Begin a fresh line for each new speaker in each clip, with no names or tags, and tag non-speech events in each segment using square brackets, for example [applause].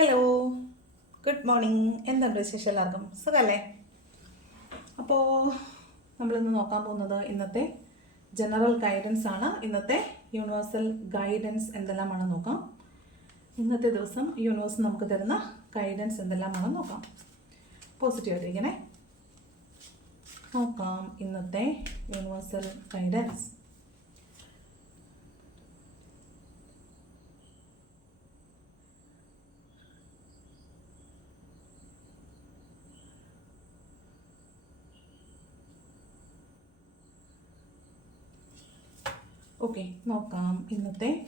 Hello good morning എന്തുണ്ട് വിശേഷം എല്ലാവർക്കും? സുഖമല്ലേ അപ്പോൾ നമ്മളിന്ന് നോക്കാൻ പോകുന്നത് ഇന്നത്തെ ജനറൽ ഗൈഡൻസ് ആണ്. ഇന്നത്തെ യൂണിവേഴ്സൽ ഗൈഡൻസ് എന്തെല്ലാമാണ് നോക്കാം. ഇന്നത്തെ ദിവസം യൂണിവേഴ്സ് നമുക്ക് തരുന്ന ഗൈഡൻസ് എന്തെല്ലാമാണ് നോക്കാം. പോസിറ്റീവ് ആയിട്ടിരിക്കണേ നോക്കാം. ഇന്നത്തെ യൂണിവേഴ്സൽ ഗൈഡൻസ് ഓക്കെ നോക്കാം. ഇന്നത്തെ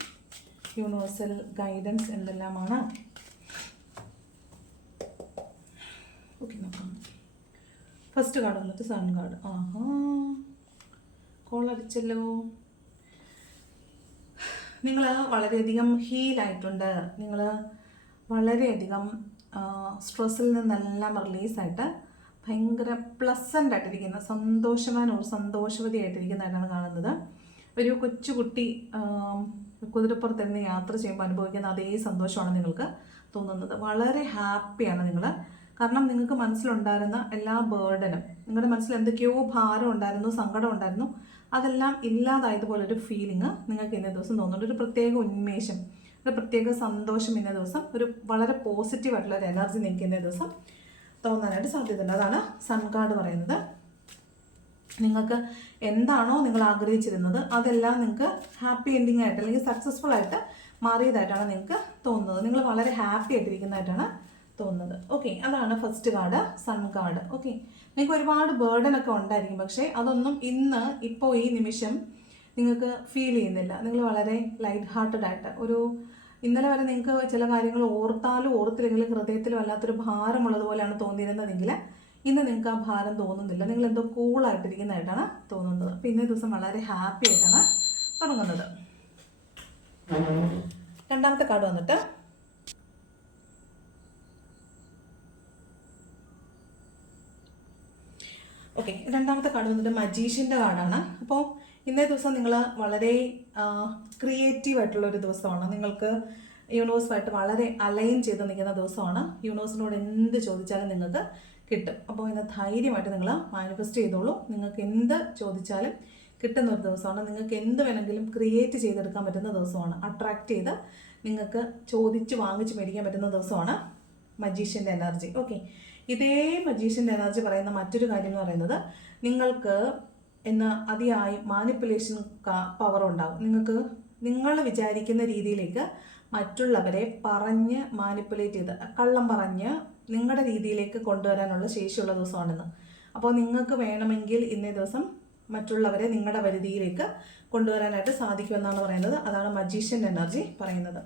യൂണിവേഴ്സൽ ഗൈഡൻസ് എന്തെല്ലാമാണ്? ഓക്കെ നോക്കാം. ഫസ്റ്റ് കാർഡ് വന്നിട്ട് സൺ കാർഡ് ആഹാ. കോൾ അടിച്ചല്ലോ. നിങ്ങൾ വളരെയധികം ഹീലായിട്ടുണ്ട് നിങ്ങൾ വളരെയധികം സ്ട്രെസ്സിൽ നിന്നെല്ലാം റിലീസായിട്ട് ഭയങ്കര പ്ലസന്റ് ആയിട്ടിരിക്കുന്ന. സന്തോഷവാനോ സന്തോഷവതി ആയിട്ടിരിക്കുന്നതായിട്ടാണ് കാണുന്നത്. ഒരു കൊച്ചുകുട്ടി കുതിരപ്പുറത്തിരുന്ന് യാത്ര ചെയ്യുമ്പോൾ അനുഭവിക്കുന്ന അതേ സന്തോഷമാണ് നിങ്ങൾക്ക് തോന്നുന്നത്. വളരെ ഹാപ്പിയാണ് നിങ്ങൾ. കാരണം നിങ്ങൾക്ക് മനസ്സിലുണ്ടായിരുന്ന എല്ലാ ബേർഡനും നിങ്ങളുടെ മനസ്സിൽ എന്തൊക്കെയോ ഭാരം ഉണ്ടായിരുന്നു സങ്കടം ഉണ്ടായിരുന്നു അതെല്ലാം ഇല്ലാതായതുപോലെ ഒരു ഫീലിംഗ് നിങ്ങൾക്ക് ഇന്നേ ദിവസം തോന്നുന്നുണ്ട്. ഒരു പ്രത്യേക ഉന്മേഷം ഒരു പ്രത്യേക സന്തോഷം ഇന്നേ ദിവസം ഒരു വളരെ പോസിറ്റീവ് ആയിട്ടുള്ള ഒരു എനർജി നിങ്ങൾക്ക് ഇന്നേ ദിവസം തോന്നാനായിട്ട് സാധ്യതയുണ്ട്. അതാണ് സൺ കാർഡ് പറയുന്നത്. നിങ്ങൾക്ക് എന്താണോ നിങ്ങൾ ആഗ്രഹിച്ചിരുന്നത് അതെല്ലാം നിങ്ങൾക്ക് ഹാപ്പി എൻഡിങ് ആയിട്ട് അല്ലെങ്കിൽ സക്സസ്ഫുൾ ആയിട്ട് മാറിയതായിട്ടാണ് നിങ്ങൾക്ക് തോന്നുന്നത്. നിങ്ങൾ വളരെ ഹാപ്പി ആയിട്ടിരിക്കുന്നതായിട്ടാണ് തോന്നുന്നത്. ഓക്കെ അതാണ് first card sun card okay നിങ്ങൾക്ക് ഒരുപാട് ബേർഡൻ ഒക്കെ ഉണ്ടായിരിക്കും. പക്ഷേ അതൊന്നും ഇന്ന് ഇപ്പോൾ ഈ നിമിഷം നിങ്ങൾക്ക് ഫീൽ ചെയ്യുന്നില്ല. നിങ്ങൾ വളരെ ലൈറ്റ് ഹാർട്ടഡ് ആയിട്ട് ഒരു ഇന്നലെ വരെ നിങ്ങൾക്ക് ചില കാര്യങ്ങൾ ഓർത്താലും ഓർത്തില്ലെങ്കിലും ഹൃദയത്തിൽ വല്ലാത്തൊരു ഭാരമുള്ളതുപോലെയാണ് തോന്നിയിരുന്നതെങ്കിൽ ഇന്ന് നിങ്ങൾക്ക് ആ ഭാരം തോന്നുന്നില്ല. നിങ്ങൾ എന്തോ കൂളായിട്ടിരിക്കുന്നതായിട്ടാണ് തോന്നുന്നത്. പിന്നെ ദിവസം വളരെ ഹാപ്പി ആയിട്ടാണ് തുടങ്ങുന്നത്. രണ്ടാമത്തെ കാർഡ് വന്നിട്ട് ഓക്കെ രണ്ടാമത്തെ കാർഡ് വന്നിട്ട് മജീഷ്യന്റെ കാർഡാണ് അപ്പോൾ ഇന്നേ ദിവസം നിങ്ങൾ വളരെ ക്രിയേറ്റീവ് ആയിട്ടുള്ള ഒരു ദിവസമാണ്. നിങ്ങൾക്ക് യൂണിവേഴ്സുമായിട്ട് വളരെ അലൈൻ ചെയ്ത് നിൽക്കുന്ന ദിവസമാണ്. യൂണിവേഴ്സിനോട് എന്ത് ചോദിച്ചാലും നിങ്ങൾക്ക് കിട്ടും. അപ്പോൾ ഇന്ന് ധൈര്യമായിട്ട് നിങ്ങൾ മാനിഫെസ്റ്റ് ചെയ്തോളൂ. നിങ്ങൾക്ക് എന്ത് ചോദിച്ചാലും കിട്ടുന്ന ഒരു ദിവസമാണ്. നിങ്ങൾക്ക് എന്ത് വേണമെങ്കിലും ക്രിയേറ്റ് ചെയ്തെടുക്കാൻ പറ്റുന്ന ദിവസമാണ്. അട്രാക്റ്റ് ചെയ്ത് നിങ്ങൾക്ക് ചോദിച്ച് വാങ്ങിച്ച് മേടിക്കാൻ പറ്റുന്ന ദിവസമാണ് മജീഷ്യന്റെ എനർജി ഓക്കെ ഇതേ മജീഷ്യന്റെ എനർജി പറയുന്ന മറ്റൊരു കാര്യം എന്ന് പറയുന്നത് നിങ്ങൾക്ക് എന്ന അതിയായി മാനിപ്പുലേഷൻ പവർ ഉണ്ടാകും നിങ്ങൾക്ക് നിങ്ങൾ വിചാരിക്കുന്ന രീതിയിലേക്ക് മറ്റുള്ളവരെ പറഞ്ഞ് മാനിപ്പുലേറ്റ് ചെയ്ത് കള്ളം പറഞ്ഞ് നിങ്ങളുടെ രീതിയിലേക്ക് കൊണ്ടുവരാനുള്ള ശേഷിയുള്ള ദിവസമാണെന്ന്. അപ്പോൾ നിങ്ങൾക്ക് വേണമെങ്കിൽ ഇന്നേ ദിവസം മറ്റുള്ളവരെ നിങ്ങളുടെ പരിധിയിലേക്ക് കൊണ്ടുവരാനായിട്ട് സാധിക്കുമെന്നാണ് പറയുന്നത്. അതാണ് മജീഷ്യൻ എനർജി പറയുന്നത്.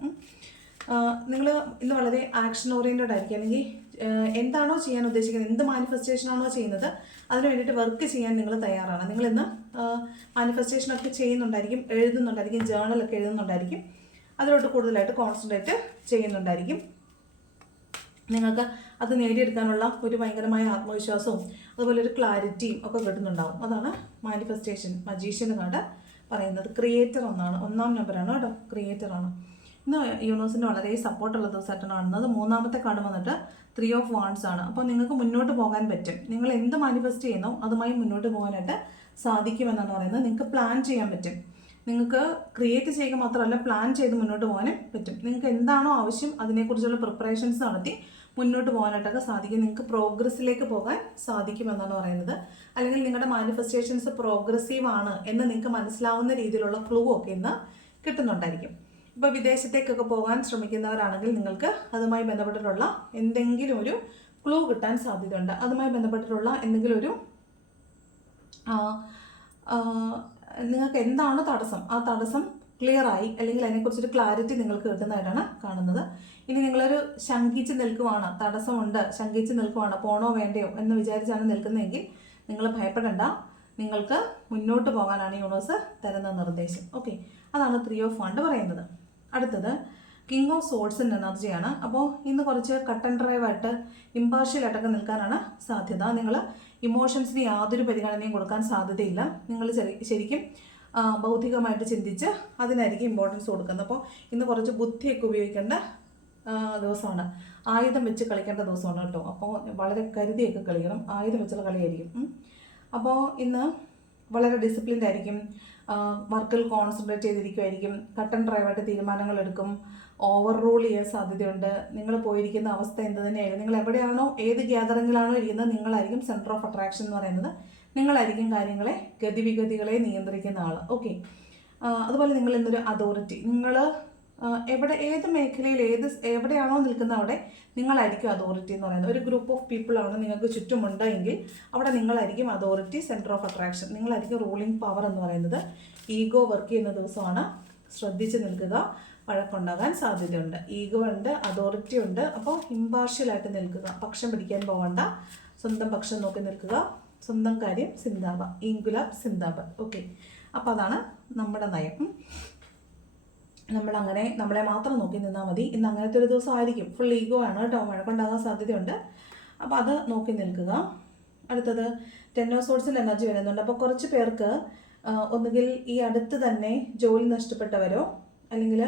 നിങ്ങൾ ഇന്ന് വളരെ ആക്ഷൻ ഓറിയന്റഡ് ആയിരിക്കും. അല്ലെങ്കിൽ എന്താണോ ചെയ്യാൻ ഉദ്ദേശിക്കുന്നത് എന്ത് മാനിഫെസ്റ്റേഷൻ ആണോ ചെയ്യുന്നത് അതിന് വേണ്ടിയിട്ട് വർക്ക് ചെയ്യാൻ നിങ്ങൾ തയ്യാറാണ്. നിങ്ങൾ ഇന്ന് മാനിഫെസ്റ്റേഷനൊക്കെ ചെയ്യുന്നുണ്ടായിരിക്കും എഴുതുന്നുണ്ടായിരിക്കും ജേണലൊക്കെ എഴുതുന്നുണ്ടായിരിക്കും. അതിലോട്ട് കൂടുതലായിട്ട് കോൺസെൻട്രേറ്റ് ചെയ്യുന്നുണ്ടായിരിക്കും. നിങ്ങൾക്ക് അത് നേടിയെടുക്കാനുള്ള ഒരു ഭയങ്കരമായ ആത്മവിശ്വാസവും അതുപോലെ ഒരു ക്ലാരിറ്റിയും ഒക്കെ കിട്ടുന്നുണ്ടാവും. അതാണ് മാനിഫെസ്റ്റേഷൻ മജീഷ്യൻ എന്നാണ് പറയുന്നത്. ക്രിയേറ്റർ ഒന്നാണ് ഒന്നാം നമ്പറാണ് കേട്ടോ. ക്രിയേറ്റർ ആണ്. ഇന്ന് യൂണിവേഴ്സിന്റെ വളരെ സപ്പോർട്ടുള്ള ദിവസമായിട്ടാണ് കാണുന്നത്. മൂന്നാമത്തെ കാർഡ് വന്നിട്ട് ത്രീ ഓഫ് വാൺസ് ആണ്. അപ്പോൾ നിങ്ങൾക്ക് മുന്നോട്ട് പോകാൻ പറ്റും. നിങ്ങൾ എന്ത് മാനിഫെസ്റ്റ് ചെയ്യുന്നോ അതുമായി മുന്നോട്ട് പോകാനായിട്ട് സാധിക്കുമെന്നാണ് പറയുന്നത്. നിങ്ങൾക്ക് പ്ലാൻ ചെയ്യാൻ പറ്റും. നിങ്ങൾക്ക് ക്രിയേറ്റ് ചെയ്യുക മാത്രമല്ല പ്ലാൻ ചെയ്ത് മുന്നോട്ട് പോകാനും പറ്റും. നിങ്ങൾക്ക് എന്താണോ ആവശ്യം അതിനെക്കുറിച്ചുള്ള പ്രിപ്പറേഷൻസ് നടത്തി മുന്നോട്ട് പോകാനായിട്ടൊക്കെ സാധിക്കും. നിങ്ങൾക്ക് പ്രോഗ്രസ്സിലേക്ക് പോകാൻ സാധിക്കുമെന്നാണ് പറയുന്നത്. അല്ലെങ്കിൽ നിങ്ങളുടെ മാനിഫെസ്റ്റേഷൻസ് പ്രോഗ്രസീവ് ആണ് എന്ന് നിങ്ങൾക്ക് മനസ്സിലാവുന്ന രീതിയിലുള്ള ക്ലൂ ഒക്കെ ഇന്ന് കിട്ടുന്നുണ്ടായിരിക്കും. ഇപ്പോൾ വിദേശത്തേക്കൊക്കെ പോകാൻ ശ്രമിക്കുന്നവരാണെങ്കിൽ നിങ്ങൾക്ക് അതുമായി ബന്ധപ്പെട്ടിട്ടുള്ള എന്തെങ്കിലും ഒരു ക്ലൂ കിട്ടാൻ സാധ്യതയുണ്ട്. അതുമായി ബന്ധപ്പെട്ടിട്ടുള്ള എന്തെങ്കിലും ഒരു നിങ്ങൾക്ക് എന്താണ് തടസ്സം? ആ തടസ്സം ക്ലിയർ ആയി അല്ലെങ്കിൽ അതിനെക്കുറിച്ചൊരു ക്ലാരിറ്റി നിങ്ങൾക്ക് കിട്ടുന്നതായിട്ടാണ് കാണുന്നത്. ഇനി നിങ്ങളൊരു ശങ്കിച്ച് നിൽക്കുവാണ് തടസ്സമുണ്ട് ശങ്കിച്ച് നിൽക്കുവാണ് പോണോ വേണ്ടയോ എന്ന് വിചാരിച്ചാണ് നിൽക്കുന്നതെങ്കിൽ നിങ്ങൾ ഭയപ്പെടേണ്ട. നിങ്ങൾക്ക് മുന്നോട്ട് പോകാനാണ് യൂണിവേഴ്സ് തരുന്ന നിർദ്ദേശം. ഓക്കെ അതാണ് ത്രീ ഓഫ് ഫണ്ട് പറയുന്നത്. അടുത്തത് കിങ് ഓഫ് സോൾസിന്റെ എനർജിയാണ്. അപ്പോൾ ഇന്ന് കുറച്ച് കട്ടൻ ഡ്രൈവായിട്ട് ഇമ്പാർഷ്യലായിട്ടൊക്കെ നിൽക്കാനാണ് സാധ്യത. നിങ്ങൾ ഇമോഷൻസിന് യാതൊരു പരിഗണനയും കൊടുക്കാൻ സാധ്യതയില്ല. നിങ്ങൾ ശരിക്കും ബൗദ്ധികമായിട്ട് ചിന്തിച്ച് അതിനായിരിക്കും ഇമ്പോർട്ടൻസ് കൊടുക്കുന്നത്. അപ്പോൾ ഇന്ന് കുറച്ച് ബുദ്ധിയൊക്കെ ഉപയോഗിക്കേണ്ട ദിവസമാണ്. ആയുധം വെച്ച് കളിക്കേണ്ട ദിവസമാണ് കേട്ടോ. അപ്പോൾ വളരെ കരുതിയൊക്കെ കളിക്കണം. ആയുധം വെച്ചുള്ള കളിയായിരിക്കും. അപ്പോൾ ഇന്ന് വളരെ ഡിസിപ്ലിൻഡ് ആയിരിക്കും. വർക്കിൽ കോൺസെൻട്രേറ്റ് ചെയ്തിരിക്കുമായിരിക്കും കട്ടൻ ഡ്രൈവായിട്ട് തീരുമാനങ്ങൾ എടുക്കും. ഓവർ റൂൾ ചെയ്യാൻ സാധ്യതയുണ്ട്. നിങ്ങൾ പോയിരിക്കുന്ന അവസ്ഥ എന്ത് തന്നെയായിരുന്നു നിങ്ങൾ എവിടെയാണോ ഏത് ഗ്യാതറിങ്ങിലാണോ ഇരിക്കുന്നത് നിങ്ങളായിരിക്കും സെന്റർ ഓഫ് അട്രാക്ഷൻ എന്ന് പറയുന്നത്. നിങ്ങളായിരിക്കും കാര്യങ്ങളെ ഗതിവിഗതികളെ നിയന്ത്രിക്കുന്ന ആൾ ഓക്കെ അതുപോലെ നിങ്ങൾ ഇന്നൊരു അതോറിറ്റി നിങ്ങൾ എവിടെ ഏത് മേഖലയിൽ ഏത് എവിടെയാണോ നിൽക്കുന്ന അവിടെ നിങ്ങളായിരിക്കും അതോറിറ്റി എന്ന് പറയുന്നത്. ഒരു ഗ്രൂപ്പ് ഓഫ് പീപ്പിൾ ആണ് നിങ്ങൾക്ക് ചുറ്റുമുണ്ടെങ്കിൽ അവിടെ നിങ്ങളായിരിക്കും അതോറിറ്റി സെന്റർ ഓഫ് അട്രാക്ഷൻ നിങ്ങളായിരിക്കും റൂളിംഗ് പവർ എന്ന് പറയുന്നത്. ഈഗോ വർക്ക് ചെയ്യുന്ന ദിവസമാണ്. ശ്രദ്ധിച്ച് നിൽക്കുക. വഴക്കുണ്ടാകാൻ സാധ്യതയുണ്ട്. ഈഗോ ഉണ്ട് അതോറിറ്റി ഉണ്ട്. അപ്പോൾ ഇമ്പാർഷ്യലായിട്ട് നിൽക്കുക. പക്ഷം പിടിക്കാൻ പോകണ്ട സ്വന്തം പക്ഷം നോക്കി നിൽക്കുക. സ്വന്തം കാര്യം സിന്താബ ഇംഗുലാബ് സിന്താബ ഓക്കെ അപ്പോൾ അതാണ് നമ്മുടെ നയം. നമ്മൾ അങ്ങനെ നമ്മളെ മാത്രം നോക്കി നിന്നാൽ മതി. ഇന്ന് അങ്ങനത്തെ ഒരു ദിവസം ആയിരിക്കും. ഫുൾ ഈഗോ ആണ് കേട്ടോ. വഴക്കുണ്ടാകാൻ സാധ്യതയുണ്ട്. അപ്പോൾ അത് നോക്കി നിൽക്കുക. അടുത്തത് ടെന്നോ സോഴ്സിൽ എനർജി വരുന്നുണ്ട്. അപ്പോൾ കുറച്ച് പേർക്ക് ഒന്നുകിൽ ഈ അടുത്ത് തന്നെ ജോലി നഷ്ടപ്പെട്ടവരോ അല്ലെങ്കിൽ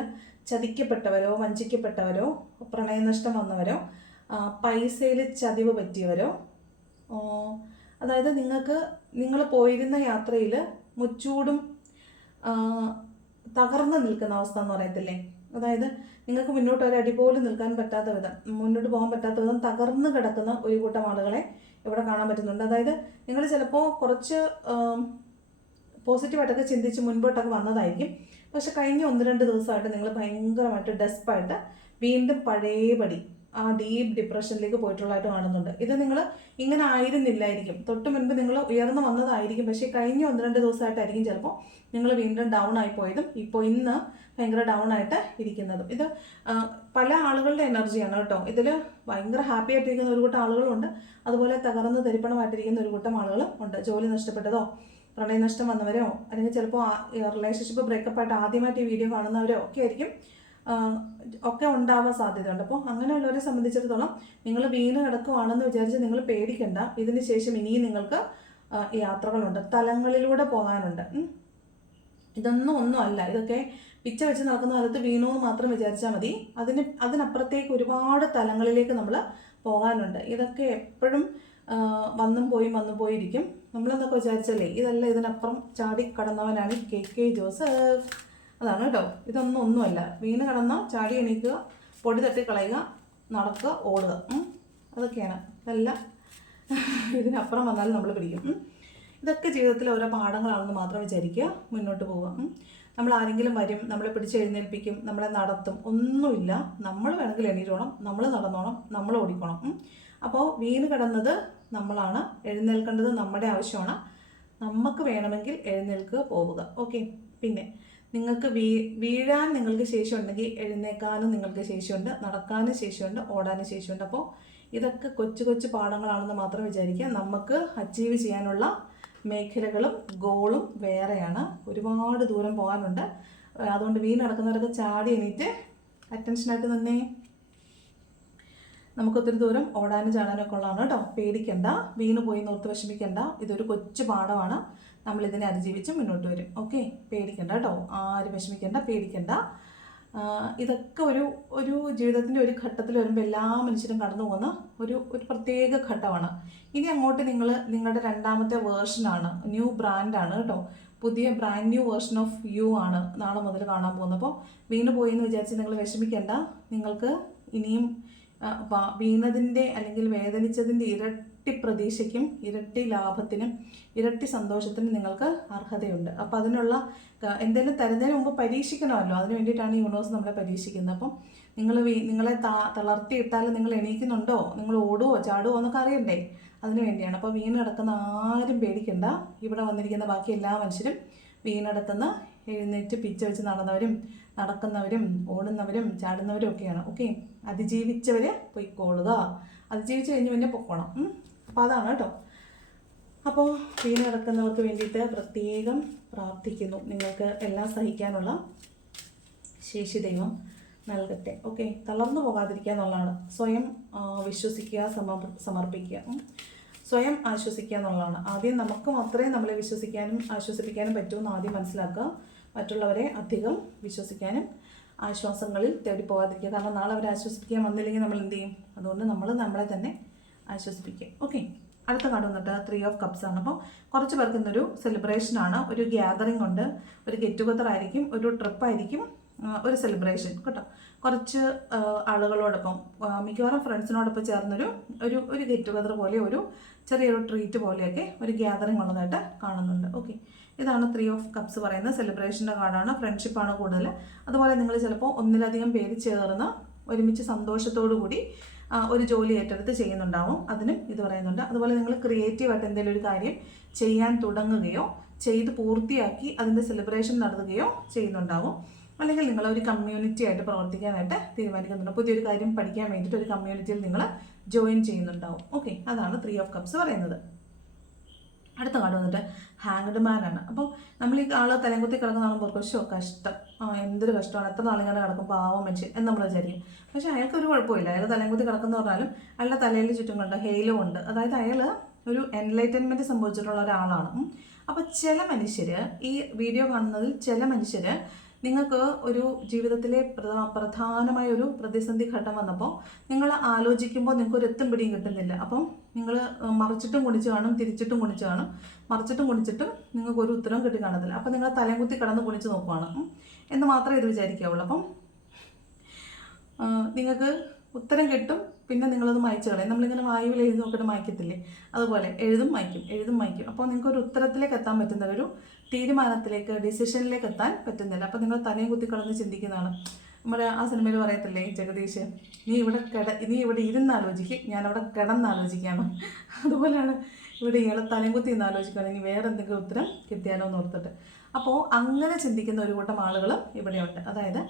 ചതിക്കപ്പെട്ടവരോ വഞ്ചിക്കപ്പെട്ടവരോ പ്രണയനഷ്ടം വന്നവരോ പൈസയിൽ ചതിവ് പറ്റിയവരോ അതായത് നിങ്ങൾക്ക് നിങ്ങൾ പോയിരുന്ന യാത്രയിൽ മുച്ചൂടും തകർന്നു നിൽക്കുന്ന അവസ്ഥ എന്ന് പറയത്തില്ലേ? അതായത് നിങ്ങൾക്ക് മുന്നോട്ട് ഒരടി പോലും നിൽക്കാൻ പറ്റാത്ത വിധം മുന്നോട്ട് പോകാൻ പറ്റാത്ത വിധം തകർന്നു കിടക്കുന്ന ഒരു കൂട്ടം ആളുകളെ ഇവിടെ കാണാൻ പറ്റുന്നുണ്ട്. അതായത് നിങ്ങൾ ചിലപ്പോൾ കുറച്ച് പോസിറ്റീവായിട്ടൊക്കെ ചിന്തിച്ച് മുൻപോട്ടൊക്കെ വന്നതായിരിക്കും. പക്ഷെ കഴിഞ്ഞ ഒന്ന് രണ്ട് ദിവസമായിട്ട് നിങ്ങൾ ഭയങ്കരമായിട്ട് ഡെസ്പായിട്ട് വീണ്ടും പഴയപടി ആ ഡീപ്പ് ഡിപ്രഷനിലേക്ക് പോയിട്ടുള്ളതായിട്ട് കാണുന്നുണ്ട്. ഇത് നിങ്ങൾ ഇങ്ങനെ ആയിരുന്നില്ലായിരിക്കും. തൊട്ട് മുൻപ് നിങ്ങൾ ഉയർന്നു വന്നതായിരിക്കും. പക്ഷേ കഴിഞ്ഞ ഒന്ന് രണ്ട് ദിവസമായിട്ടായിരിക്കും ചിലപ്പോൾ നിങ്ങൾ വീണ്ടും ഡൗൺ ആയി പോയതും ഇപ്പോൾ ഇന്ന് ഭയങ്കര ഡൗൺ ആയിട്ട് ഇരിക്കുന്നതും. ഇത് പല ആളുകളുടെ എനർജിയാണ് കേട്ടോ. ഇതിൽ ഭയങ്കര ഹാപ്പി ആയിട്ടിരിക്കുന്ന ഒരു കൂട്ടം ആളുകളുണ്ട്. അതുപോലെ തകർന്ന് തരിപ്പണമായിട്ടിരിക്കുന്ന ഒരു കൂട്ടം ആളുകളും ഉണ്ട്. ജോലി നഷ്ടപ്പെട്ടതോ പ്രണയനഷ്ടം വന്നവരോ അല്ലെങ്കിൽ ചിലപ്പോൾ റിലേഷൻഷിപ്പ് ബ്രേക്കപ്പ് ആയിട്ട് ആദ്യമായിട്ട് ഈ വീഡിയോ കാണുന്നവരോ ഒക്കെ ആയിരിക്കും. ഒക്കെ ഉണ്ടാവാൻ സാധ്യതയുണ്ട്. അപ്പോൾ അങ്ങനെയുള്ളവരെ സംബന്ധിച്ചിടത്തോളം നിങ്ങൾ വീണ് കിടക്കുവാണെന്ന് വിചാരിച്ച് നിങ്ങൾ പേടിക്കണ്ട. ഇതിന് ശേഷം ഇനിയും നിങ്ങൾക്ക് യാത്രകളുണ്ട്. തലങ്ങളിലൂടെ പോകാനുണ്ട്. ഇതൊന്നും ഒന്നും അല്ല. ഇതൊക്കെ പിച്ച വെച്ച് നടക്കുന്ന കാലത്ത് വീണു മാത്രം വിചാരിച്ചാൽ മതി. അതിന് അതിനപ്പുറത്തേക്ക് ഒരുപാട് തലങ്ങളിലേക്ക് നമ്മൾ പോകാനുണ്ട്. ഇതൊക്കെ എപ്പോഴും വന്നും പോയി വന്നു പോയിരിക്കും. നമ്മളെന്നൊക്കെ വിചാരിച്ചല്ലേ ഇതല്ല ഇതിനപ്പുറം ചാടി കടന്നവനാണ് കെ. കെ. ജോസഫ്. അതാണ് കേട്ടോ. ഇതൊന്നും ഒന്നുമല്ല. വീണ് കടന്ന ചാടി എണീക്കുക പൊടി തട്ടി കളയുക നടക്കുക ഓടുക. അതൊക്കെയാണ്. ഇതല്ല [laughs] ഇതിനപ്പുറം വന്നാലും നമ്മൾ പിടിക്കും. ഇതൊക്കെ ജീവിതത്തിൽ ഓരോ പാഠങ്ങളാണെന്ന് മാത്രം വിചാരിക്കുക മുന്നോട്ട് പോവുക. നമ്മൾ ആരെങ്കിലും വരും നമ്മളെ പിടിച്ചെഴുന്നേൽപ്പിക്കും നമ്മളെ നടത്തും ഒന്നുമില്ല. നമ്മൾ വേണമെങ്കിൽ എണീറ്റോണം നമ്മൾ നടന്നോണം നമ്മൾ ഓടിക്കണം. അപ്പോൾ വീണ് കിടന്നത് നമ്മളാണ്. എഴുന്നേൽക്കേണ്ടത് നമ്മുടെ ആവശ്യമാണ്. നമുക്ക് വേണമെങ്കിൽ എഴുന്നേൽക്കുക പോവുക. ഓക്കെ. പിന്നെ നിങ്ങൾക്ക് വീ വീഴാൻ നിങ്ങൾക്ക് ശേഷിയുണ്ടെങ്കിൽ എഴുന്നേക്കാനും നിങ്ങൾക്ക് ശേഷിയുണ്ട് നടക്കാനും ശേഷിയുണ്ട് ഓടാനും ശേഷിയുണ്ട്. അപ്പോൾ ഇതൊക്കെ കൊച്ചു കൊച്ചു പാഠങ്ങളാണെന്ന് മാത്രം വിചാരിക്കുക. നമുക്ക് അച്ചീവ് ചെയ്യാനുള്ള മേഖലകളും ഗോളും വേറെയാണ്. ഒരുപാട് ദൂരം പോകാനുണ്ട്. അതുകൊണ്ട് വീണ് നടക്കുന്നവരൊക്കെ ചാടി എണീറ്റ് അറ്റൻഷനായിട്ട് നിന്നേ. നമുക്കൊത്തിരി ദൂരം ഓടാനും ചാടാനും ഒക്കെ ഉള്ളതാണ് കേട്ടോ. പേടിക്കണ്ട. വീണ് പോയി നോർത്ത് വിഷമിക്കണ്ട. ഇതൊരു കൊച്ചു പാഠമാണ്. നമ്മളിതിനെ അതിജീവിച്ച് മുന്നോട്ട് വരും. ഓക്കെ? പേടിക്കണ്ട കേട്ടോ. ആരും വിഷമിക്കണ്ട പേടിക്കണ്ട. ഇതൊക്കെ ഒരു ഒരു ജീവിതത്തിന്റെ ഒരു ഘട്ടത്തിൽ വരുമ്പോൾ എല്ലാ മനുഷ്യരും കടന്നു പോകുന്ന ഒരു ഒരു പ്രത്യേക ഘട്ടമാണ്. ഇനി അങ്ങോട്ട് നിങ്ങൾ നിങ്ങളുടെ രണ്ടാമത്തെ വേർഷനാണ് ന്യൂ ബ്രാൻഡാണ് കേട്ടോ. പുതിയ brand new version of you ആണ് നാളെ മുതൽ കാണാൻ പോകുന്നത്. അപ്പോൾ വീണ് പോയി എന്ന് വിചാരിച്ച് നിങ്ങൾ വിഷമിക്കേണ്ട. നിങ്ങൾക്ക് ഇനിയും വീണതിന്റെ അല്ലെങ്കിൽ വേദനിച്ചതിന്റെ ഇരട്ടി പ്രതീക്ഷയ്ക്കും ഇരട്ടി ലാഭത്തിനും ഇരട്ടി സന്തോഷത്തിനും നിങ്ങൾക്ക് അർഹതയുണ്ട്. അപ്പോൾ അതിനുള്ള എന്തെങ്കിലും തരുന്നതിന് മുമ്പ് പരീക്ഷിക്കണമല്ലോ. അതിന് വേണ്ടിയിട്ടാണ് യൂണിവേഴ്സ് നമ്മളെ പരീക്ഷിക്കുന്നത്. അപ്പം നിങ്ങൾ നിങ്ങളെ താ തളർത്തിയിട്ടാൽ നിങ്ങൾ എണീക്കുന്നുണ്ടോ? നിങ്ങൾ ഓടുവോ? ചാടുവോ? എന്നൊക്കെ അറിയണ്ടേ? അതിന് വേണ്ടിയാണ്. അപ്പോൾ വീണ് കിടക്കുന്ന ആരും പേടിക്കണ്ട. ഇവിടെ വന്നിരിക്കുന്ന ബാക്കി എല്ലാ മനുഷ്യരും വീണെടുക്കുന്ന എഴുന്നേറ്റ് പിച്ച വെച്ച് നടന്നവരും നടക്കുന്നവരും ഓടുന്നവരും ചാടുന്നവരും ഒക്കെയാണ്. ഓക്കെ അതിജീവിച്ചവർ പൊയ്ക്കോളുക. അതിജീവിച്ച് കഴിഞ്ഞ് പിന്നെ പൊക്കോണം. അപ്പോൾ അതാണ് കേട്ടോ. അപ്പോൾ വീണ് കിടക്കുന്നവർക്ക് വേണ്ടിയിട്ട് പ്രത്യേകം പ്രാർത്ഥിക്കുന്നു. നിങ്ങൾക്ക് എല്ലാം സഹിക്കാനുള്ള ശേഷി ദൈവം നൽകട്ടെ. ഓക്കെ തളർന്നു പോകാതിരിക്കുക എന്നുള്ളതാണ്. സ്വയം വിശ്വസിക്കുക സമർപ്പിക്കുക. സ്വയം ആശ്വസിക്കുക എന്നുള്ളതാണ്. ആദ്യം നമുക്ക് മാത്രമേ നമ്മളെ വിശ്വസിക്കാനും ആശ്വസിപ്പിക്കാനും പറ്റൂ എന്ന് ആദ്യം മനസ്സിലാക്കുക. മറ്റുള്ളവരെ അധികം വിശ്വസിക്കാനും ആശ്വാസങ്ങളിൽ തേടി പോകാതിരിക്കുക കാരണം നാളെ അവരെ ആശ്വസിപ്പിക്കാൻ വന്നില്ലെങ്കിൽ നമ്മൾ എന്ത് ചെയ്യും? അതുകൊണ്ട് നമ്മൾ നമ്മളെ തന്നെ ആശ്വസിപ്പിക്കുക ഓക്കെ അടുത്ത കാർഡ് വന്നിട്ട് ത്രീ ഓഫ് കപ്സ് ആണ്. അപ്പോൾ കുറച്ച് പേർക്ക് ഇന്നൊരു സെലിബ്രേഷൻ ആണ്. ഒരു ഗ്യാതറിംഗ് ഉണ്ട്. ഒരു ഗെറ്റ് ടുഗദർ ആയിരിക്കും. ഒരു ട്രിപ്പ് ആയിരിക്കും. ഒരു സെലിബ്രേഷൻ കേട്ടോ. കുറച്ച് ആളുകളോടൊപ്പം മിക്കവാറും ഫ്രണ്ട്സിനോടൊപ്പം ചേർന്നൊരു ഒരു ഒരു ഗെറ്റ് ടുഗദർ പോലെ ഒരു ചെറിയൊരു ട്രീറ്റ് പോലെയൊക്കെ ഒരു ഗ്യാതറിംഗ് ഉള്ളതായിട്ട് കാണുന്നുണ്ട്. ഓക്കെ ഇതാണ് ത്രീ ഓഫ് കപ്സ് പറയുന്നത്. സെലിബ്രേഷന്റെ കാർഡാണ് ഫ്രണ്ട്ഷിപ്പാണ് കൂടുതൽ. അതുപോലെ നിങ്ങൾ ചിലപ്പോൾ ഒന്നിലധികം പേര് ചേർന്ന് ഒരുമിച്ച് സന്തോഷത്തോടു കൂടി ഒരു ജോലി ഏറ്റെടുത്ത് ചെയ്യുന്നുണ്ടാവും. അതിനും ഇത് പറയുന്നുണ്ട്. അതുപോലെ നിങ്ങൾ ക്രിയേറ്റീവായിട്ട് എന്തെങ്കിലും ഒരു കാര്യം ചെയ്യാൻ തുടങ്ങുകയോ ചെയ്ത് പൂർത്തിയാക്കി അതിന്റെ സെലിബ്രേഷൻ നടത്തുകയോ ചെയ്യുന്നുണ്ടാവും. അല്ലെങ്കിൽ നിങ്ങൾ ഒരു കമ്മ്യൂണിറ്റി ആയിട്ട് പ്രവർത്തിക്കാനായിട്ട് തീരുമാനിക്കുന്നുണ്ട്. പുതിയൊരു കാര്യം പഠിക്കാൻ വേണ്ടിയിട്ട് ഒരു കമ്മ്യൂണിറ്റിയിൽ നിങ്ങൾ ജോയിൻ ചെയ്യുന്നുണ്ടാവും. ഓക്കെ അതാണ് ത്രീ ഓഫ് കപ്സ് പറയുന്നത്. അടുത്ത കാർഡ് വന്നിട്ട് ഹാങ്ഡ് മാൻ ആണ് അപ്പോൾ നമ്മൾ ഈ ആൾ തലങ്കുത്തി കിടക്കുന്ന കാണുമ്പോൾ കുറച്ചോ കഷ്ടം. ആ എന്തൊരു കഷ്ടമാണ്. എത്ര നാളിങ്ങനെ കിടക്കും? പാവം മനുഷ്യൻ എന്ന് നമ്മൾ വിചാരിക്കും. പക്ഷേ അയാൾക്ക് ഒരു കുഴപ്പമില്ല. അയാൾ തലങ്കുത്തി കിടക്കുന്ന പറഞ്ഞാലും അയാളുടെ തലയിൽ ചുറ്റും കണ്ട ഹെയിലും ഉണ്ട്. അതായത് അയാൾ ഒരു എൻലൈറ്റൻമെന്റ് സംഭവിച്ചിട്ടുള്ള ഒരാളാണ്. അപ്പോൾ ചില മനുഷ്യർ ഈ വീഡിയോ കാണുന്നതിൽ ചില മനുഷ്യർ നിങ്ങൾക്ക് ഒരു ജീവിതത്തിലെ പ്രധാ പ്രധാനമായ ഒരു പ്രതിസന്ധി ഘട്ടം വന്നപ്പോൾ നിങ്ങൾ ആലോചിക്കുമ്പോൾ നിങ്ങൾക്ക് ഒരു എത്തും പിടിയും കിട്ടുന്നില്ല. അപ്പം നിങ്ങൾ മറിച്ചിട്ടും കുണിച്ച് കാണും തിരിച്ചിട്ടും കുണിച്ച് കാണും. മറിച്ചിട്ടും കുണിച്ചിട്ടും നിങ്ങൾക്ക് ഒരു ഉത്തരവും കിട്ടി കാണത്തില്ല. അപ്പം നിങ്ങൾ തലയും കുത്തി കടന്ന് കുണിച്ച് നോക്കുവാണ്. എന്ന് മാത്രമേ ഇത് വിചാരിക്കാവുള്ളൂ. അപ്പം നിങ്ങൾക്ക് ഉത്തരം കിട്ടും പിന്നെ നിങ്ങളത് മായ്ച്ചു കളയും. നമ്മളിങ്ങനെ വായുവിൽ എഴുതി നോക്കിയിട്ട് മായ്ക്കത്തില്ലേ? അതുപോലെ എഴുതും മായ്ക്കും എഴുതും മായ്ക്കും. അപ്പോൾ നിങ്ങൾക്ക് ഒരു ഉത്തരത്തിലേക്ക് എത്താൻ പറ്റുന്ന ഒരു തീരുമാനത്തിലേക്ക് ഡിസിഷനിലേക്ക് എത്താൻ പറ്റുന്നില്ല അപ്പോൾ നിങ്ങൾ തലയും കുത്തിക്കളഞ്ഞ് ചിന്തിക്കുന്നതാണ്. നമ്മുടെ ആ സിനിമയിൽ പറയത്തില്ലേ ജഗദീഷ് നീ ഇവിടെ കിട നീ ഇവിടെ ഇരുന്ന് ആലോചിക്ക്. ഞാൻ അവിടെ കിടന്ന് ആലോചിക്കുകയാണ്. അതുപോലെയാണ് ഇവിടെ ഇയാൾ തലയും കുത്തി ഇന്ന് ആലോചിക്കുകയാണ്. ഇനി വേറെ എന്തെങ്കിലും ഉത്തരം കിട്ടിയാലോ എന്ന് ഓർത്തിട്ട്. അപ്പോൾ അങ്ങനെ ചിന്തിക്കുന്ന ഒരു കൂട്ടം ആളുകളും ഇവിടെയുണ്ട്. അതായത്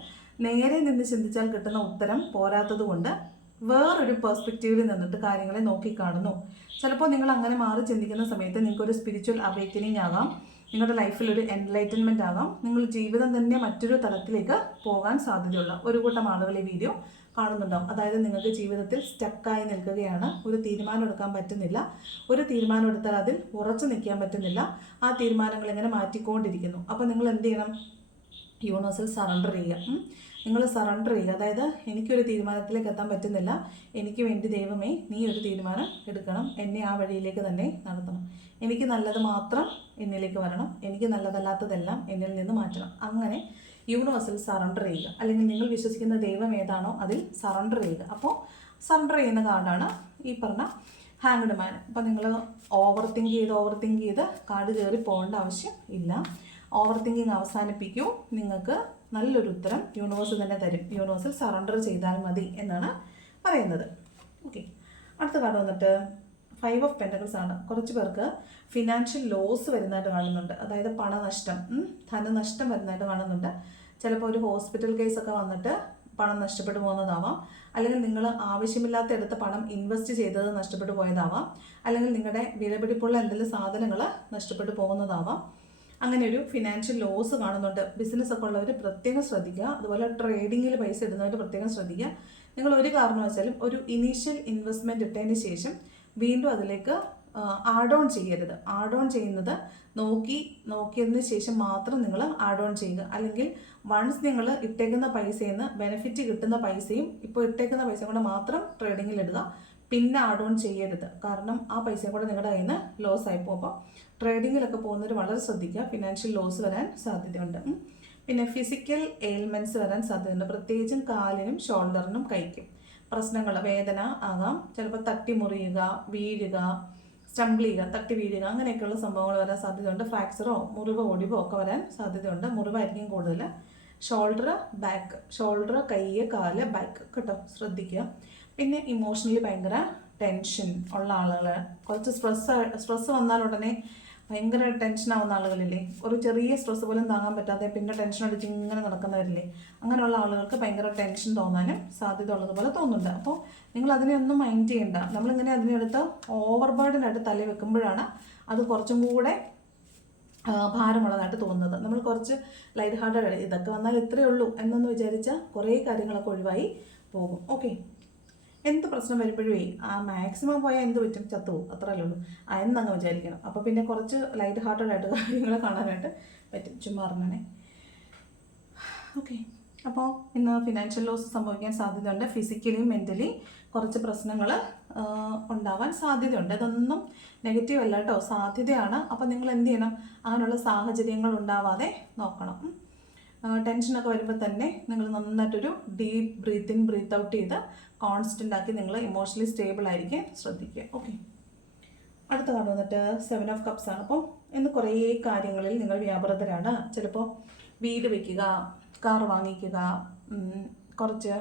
നേരെ നിന്ന് ചിന്തിച്ചാൽ കിട്ടുന്ന ഉത്തരം പോരാത്തത് കൊണ്ട് വേറൊരു പെർസ്പെക്റ്റീവിൽ നിന്നിട്ട് കാര്യങ്ങളെ നോക്കിക്കാണുന്നു ചിലപ്പോൾ നിങ്ങൾ അങ്ങനെ മാറി ചിന്തിക്കുന്ന സമയത്ത് നിങ്ങൾക്ക് ഒരു സ്പിരിച്വൽ അവേക്കനിങ് ആകാം. നിങ്ങളുടെ ലൈഫിൽ ഒരു എൻലൈറ്റൻമെന്റ് ആകാം. നിങ്ങൾ ജീവിതം തന്നെ മറ്റൊരു തലത്തിലേക്ക് പോകാൻ സാധ്യതയുള്ള ഒരു കൂട്ടം ആളുകൾ ഈ വീഡിയോ കാണുന്നുണ്ടാവും. അതായത് നിങ്ങൾക്ക് ജീവിതത്തിൽ സ്റ്റക്കായി നിൽക്കുകയാണ്. ഒരു തീരുമാനം എടുക്കാൻ പറ്റുന്നില്ല. ഒരു തീരുമാനം എടുത്താൽ അതിൽ ഉറച്ചു നിൽക്കാൻ പറ്റുന്നില്ല. ആ തീരുമാനങ്ങൾ ഇങ്ങനെ മാറ്റിക്കൊണ്ടിരിക്കുന്നു. അപ്പോൾ നിങ്ങൾ എന്ത് ചെയ്യണം? യൂണിവേഴ്സിൽ സറണ്ടർ ചെയ്യുക. നിങ്ങൾ സറണ്ടർ ചെയ്യുക അതായത് എനിക്കൊരു തീരുമാനത്തിലേക്ക് എത്താൻ പറ്റുന്നില്ല. എനിക്ക് വേണ്ടി ദൈവമേ നീ ഒരു തീരുമാനം എടുക്കണം. എന്നെ ആ വഴിയിലേക്ക് തന്നെ നടത്തണം. എനിക്ക് നല്ലത് മാത്രം എന്നിലേക്ക് വരണം. എനിക്ക് നല്ലതല്ലാത്തതെല്ലാം എന്നിൽ നിന്ന് മാറ്റണം. അങ്ങനെ യൂണിവേഴ്സിൽ സറണ്ടർ ചെയ്യുക. അല്ലെങ്കിൽ നിങ്ങൾ വിശ്വസിക്കുന്ന ദൈവം ഏതാണോ അതിൽ സറണ്ടർ ചെയ്യുക. അപ്പോൾ സറണ്ടർ ചെയ്യുന്ന കാർഡാണ് ഈ പറഞ്ഞ ഹാങ്ഡ് മാൻ അപ്പോൾ നിങ്ങൾ ഓവർ തിങ്ക് ചെയ്ത് ഓവർ തിങ്ക് ചെയ്ത് കാർഡ് കയറി പോകേണ്ട ആവശ്യം ഇല്ല. ഓവർ തിങ്കിങ് അവസാനിപ്പിക്കൂ. നിങ്ങൾക്ക് നല്ലൊരു ഉത്തരം യൂണിവേഴ്സ് തന്നെ തരും. യൂണിവേഴ്സിൽ സറണ്ടർ ചെയ്താൽ മതി എന്നാണ് പറയുന്നത്. ഓക്കെ അടുത്ത കാർഡ് വന്നിട്ട് ഫൈവ് ഓഫ് പെന്റക്കിൾസ് ആണ്. കുറച്ച് പേർക്ക് ഫിനാൻഷ്യൽ ലോസ് വരുന്നതായിട്ട് കാണുന്നുണ്ട്. അതായത് പണനഷ്ടം ധനനഷ്ടം വരുന്നതായിട്ട് കാണുന്നുണ്ട്. ചിലപ്പോൾ ഒരു ഹോസ്പിറ്റൽ കേസൊക്കെ വന്നിട്ട് പണം നഷ്ടപ്പെട്ടു പോകുന്നതാവാം. അല്ലെങ്കിൽ നിങ്ങൾ ആവശ്യമില്ലാത്ത എടുത്ത പണം ഇൻവെസ്റ്റ് ചെയ്തത് നഷ്ടപ്പെട്ടു പോയതാവാം. അല്ലെങ്കിൽ നിങ്ങളുടെ വിലപിടിപ്പുള്ള എന്തെങ്കിലും സാധനങ്ങൾ നഷ്ടപ്പെട്ടു പോകുന്നതാവാം. അങ്ങനെ ഒരു ഫിനാൻഷ്യൽ ലോസ് കാണുന്നുണ്ട്. ബിസിനസ് ഒക്കെ ഉള്ളവർ പ്രത്യേകം ശ്രദ്ധിക്കുക. അതുപോലെ ട്രേഡിങ്ങിൽ പൈസ ഇടുന്നവർ പ്രത്യേകം ശ്രദ്ധിക്കുക. നിങ്ങൾ ഒരു കാരണവശാലും ഒരു ഇനീഷ്യൽ ഇൻവെസ്റ്റ്മെന്റ് ഇട്ടതിന് ശേഷം വീണ്ടും അതിലേക്ക് ആഡ് ഓൺ ചെയ്യരുത്. ആഡ് ഓൺ ചെയ്യുന്നത് നോക്കി നോക്കിയതിന് ശേഷം മാത്രം നിങ്ങൾ ആഡ് ഓൺ ചെയ്യുക. അല്ലെങ്കിൽ വൺസ് നിങ്ങൾ ഇട്ടേക്കുന്ന പൈസയിൽ നിന്ന് ബെനിഫിറ്റ് കിട്ടുന്ന പൈസയും ഇപ്പോൾ ഇട്ടേക്കുന്ന പൈസയും കൂടെ മാത്രം ട്രേഡിങ്ങിൽ ഇടുക. പിന്നെ ആഡ് ഓൺ ചെയ്യരുത്. കാരണം ആ പൈസ കൂടെ നിങ്ങളുടെ കയ്യിൽ നിന്ന് ലോസ് ആയി പോകും. ട്രേഡിങ്ങിലൊക്കെ പോകുന്നവർ വളരെ ശ്രദ്ധിക്കുക. ഫിനാൻഷ്യൽ ലോസ് വരാൻ സാധ്യതയുണ്ട്. പിന്നെ ഫിസിക്കൽ എയിൽമെന്റ്സ് വരാൻ സാധ്യതയുണ്ട്. പ്രത്യേകിച്ചും കാലിനും ഷോൾഡറിനും കൈക്കും. പ്രശ്നങ്ങൾ വേദന ആകാം. ചിലപ്പോൾ തട്ടി മുറിയുക വീഴുക സ്റ്റംബിൾ ചെയ്യുക തട്ടി വീഴുക അങ്ങനെയൊക്കെയുള്ള സംഭവങ്ങൾ വരാൻ സാധ്യതയുണ്ട്. ഫ്രാക്ചറോ മുറിവോ ഒടിവോ ഒക്കെ വരാൻ സാധ്യതയുണ്ട്. മുറിവായിരിക്കും കൂടുതൽ ഷോൾഡർ ബാക്ക് ഷോൾഡർ കൈ കാൽ ബാക്ക് കേട്ടോ ശ്രദ്ധിക്കുക. പിന്നെ ഇമോഷണലി ഭയങ്കര ടെൻഷൻ ഉള്ള ആളുകൾ കുറച്ച് സ്ട്രെസ് സ്ട്രെസ് വന്നാൽ ഉടനെ ഭയങ്കര ടെൻഷൻ ആവുന്ന ആളുകളില്ലേ? ഒരു ചെറിയ സ്ട്രെസ് പോലും താങ്ങാൻ പറ്റാതെ പിന്നെ ടെൻഷൻ അടിച്ച് ഇങ്ങനെ നടക്കുന്നവരില്ലേ? അങ്ങനെയുള്ള ആളുകൾക്ക് ഭയങ്കര ടെൻഷൻ തോന്നാനും സാധ്യത ഉള്ളതുപോലെ തോന്നുന്നുണ്ട്. അപ്പോൾ നിങ്ങൾ അതിനെ ഒന്നും മൈൻഡ് ചെയ്യണ്ട. നമ്മളിങ്ങനെ അതിനെടുത്ത് ഓവർ ബേർഡനായിട്ട് തല വെക്കുമ്പോഴാണ് അത് കുറച്ചും കൂടെ ഭാരമുള്ളതായിട്ട് തോന്നുന്നത്. നമ്മൾ കുറച്ച് ലൈറ്റ് ഹാർട്ടഡ് ഇതൊക്കെ വന്നാൽ ഇത്രയേ ഉള്ളൂ എന്നൊന്ന് വിചാരിച്ചാൽ കുറേ കാര്യങ്ങളൊക്കെ ഒഴിവായി പോകും. ഓക്കെ എന്ത് പ്രശ്നം വരുമ്പോഴേ ആ മാക്സിമം പോയാൽ എന്ത് പറ്റും? ചത്തുപോകും അത്രയല്ലേ ഉള്ളൂ. എന്നങ്ങ് വിചാരിക്കണം. അപ്പോൾ പിന്നെ കുറച്ച് ലൈറ്റ് ഹാർട്ടഡ് ആയിട്ട് കാര്യങ്ങളെ കാണാനായിട്ട് പറ്റും. ചുമ്മാ പറഞ്ഞാണേ ഓക്കെ അപ്പോൾ ഇന്ന് ഫിനാൻഷ്യൽ ലോസ് സംഭവിക്കാൻ സാധ്യതയുണ്ട്. ഫിസിക്കലി മെന്റലി കുറച്ച് പ്രശ്നങ്ങൾ ഉണ്ടാവാൻ സാധ്യതയുണ്ട്. ഇതൊന്നും നെഗറ്റീവ് അല്ല കേട്ടോ. സാധ്യതയാണ്. അപ്പോൾ നിങ്ങൾ എന്ത് ചെയ്യണം? അങ്ങനെയുള്ള സാഹചര്യങ്ങൾ ഉണ്ടാവാതെ നോക്കണം. ടെൻഷനൊക്കെ വരുമ്പോൾ തന്നെ നിങ്ങൾ നന്നായിട്ടൊരു deep breath in breath out ചെയ്ത് കോൺസ്റ്റന്റ് ആക്കി നിങ്ങൾ ഇമോഷണലി സ്റ്റേബിൾ ആയിരിക്കാൻ ശ്രദ്ധിക്കുക. ഓക്കെ അടുത്ത കാർഡ് വന്നിട്ട് സെവൻ ഓഫ് കപ്സ് ആണ്. അപ്പോൾ ഇന്ന് കുറേ കാര്യങ്ങളിൽ നിങ്ങൾ വ്യാപൃതരാണ്. ചിലപ്പോൾ വീട് വയ്ക്കുക കാർ വാങ്ങിക്കുക കുറച്ച്